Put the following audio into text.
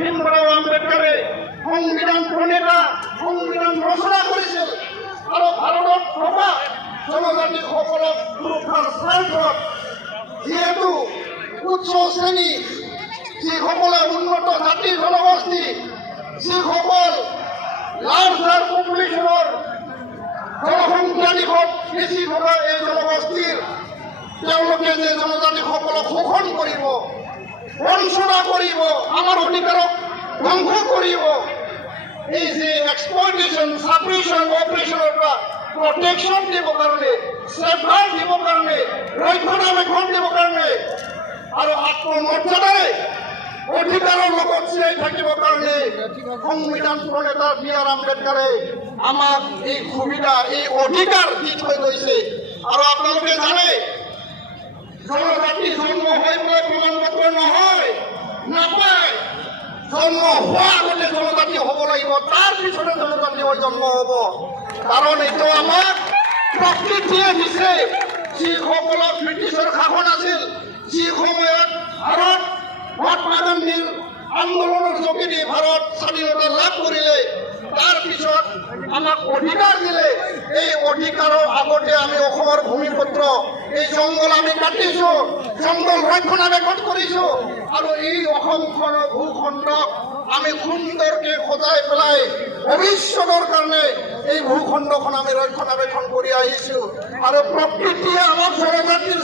ভীমৰাও আম্বেদকাৰে সংবিধান প্ৰণেতা, সংবিধান ৰচনা কৰিছিল আৰু ভাৰতত থকা জনজাতিসকলক সুৰক্ষাৰ স্বাৰ্থত যিহেতু উচ্চ শ্ৰেণী, যিসকলে উন্নত জাতি জনগোষ্ঠী, যিসকল লাৰ্জাৰ পপুলেশ্যনৰ জনসংখ্যা দিশত বেছি থকা এই জনগোষ্ঠীৰ তেওঁলোকে যে জনজাতিসকলক শোষণ কৰিব, বঞ্চনা কৰিব, আমাৰ অধিকাৰক ধ্বংস কৰিব, এই যে এক্সপ্লইটেশ্যন, ছাপ্ৰেশ্যন অপাৰেশ্যনৰ পৰা প্ৰটেকশ্যন দিবৰ কাৰণে, চেফগাৰ্ড দিবৰ কাৰণে, ৰক্ষণাবেক্ষণ দিবৰ কাৰণে আৰু আত্মমৰ্যাদাৰে অধিকাৰৰ লগত জীয়াই থাকিবৰ কাৰণে সংবিধান প্ৰণেতা বি.আৰ. আম্বেদকাৰে আমাক এই সুবিধা, এই অধিকাৰ দি থৈ গৈছে। আৰু আপোনালোকে জানে জনজাতি জন্ম হৈ পেলাই প্ৰমাণপত্ৰ নহয়, নাপায়। জন্ম হোৱা আগতে জনজাতি হ'ব লাগিব, তাৰ পিছতে জনজাতি হৈ জন্ম হ'ব। কাৰণ এইটো আমাক প্ৰকৃতিয়ে দিছে। যিসকলক ব্ৰিটিছৰ শাসন আছিল, যি সময়ত ভাৰত মহাত্মা গান্ধীৰ আন্দোলনৰ যোগেদি ভাৰত স্বাধীনতা লাভ কৰিলে, তাৰ পিছত আমাক অধিকাৰ দিলে। এই অধিকাৰৰ আগতে আমি অসমৰ ভূমিপুত্ৰ, এই জংঘল আমি কাটিছোঁ, জংঘল ৰক্ষণাবেক্ষণ কৰিছোঁ আৰু এই অসমখনৰ ভূখণ্ডক আমি সুন্দৰকৈ সজাই পেলাই ভৱিষ্যতৰ কাৰণে এই ভূখণ্ডখন আমি ৰক্ষণাবেক্ষণ কৰি আহিছোঁ। আৰু প্ৰকৃতিয়ে আমাক জনজাতিৰ